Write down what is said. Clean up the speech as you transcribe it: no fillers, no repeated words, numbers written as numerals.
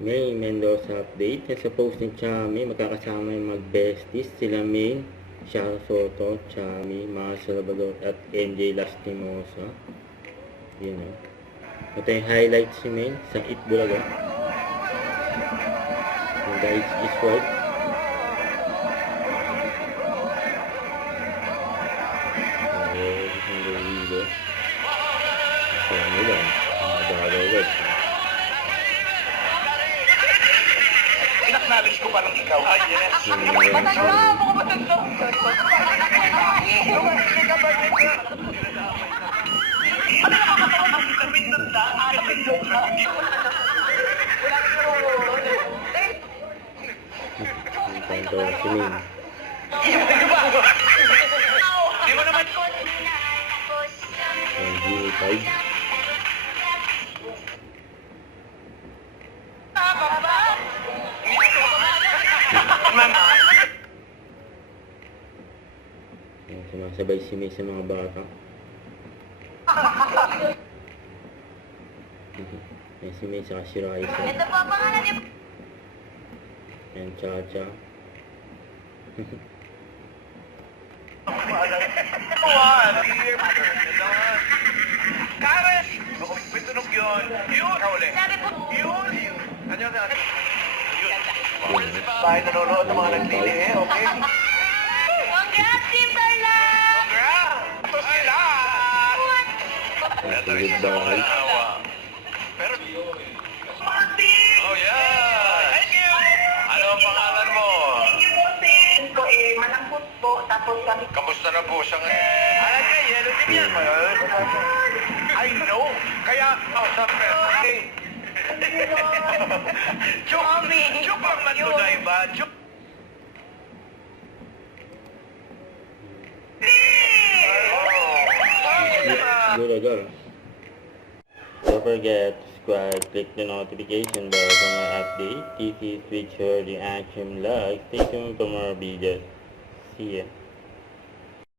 May Mendoza update. Sa post ni Chami, magkakasama yung mag-besties. Sila Main, Shara Soto, Chami, Mar Salvador at MJ Lastimosa. Yun o. Ito yung highlights ni Main sa Itbulaga. Yung guys is white. Acknowledge ko parang ikaw. Ah, yes. Matanda! Mga matanda! Ano na makakaroon? Kapindot na? Kapindot na? Wala ka karoon. Ito si Min. Di ba? Di mo naman. Ang G5. Mama. Sumasabay si May sa mga bata. Yan si May saka si Raisa. Ito po ang pangalan niya. Yan, Cha-Cha. Kares! May tunog yun. Yun! Kauli. Sabi po, Yun! Ano yun? Yun. Tayo nanonood ng mga naglilihi, okay? congrats, Team Carla! Congrats! Ito sila! Ang sulit bakal. Pero... Martin! Oh, yeah! Thank you! Ano ang pangalan mo? Ko malambot po, tapos kami Kamusta na po siya ngayon? Alam niya, yellow din yan. I know. Kaya, sa birthday. Joke ang matulay ba? Joke. Bulaga. Don't forget to subscribe, click the notification bell for more updates. This is Richard the Action Vlog. Stay tuned for more videos. See ya.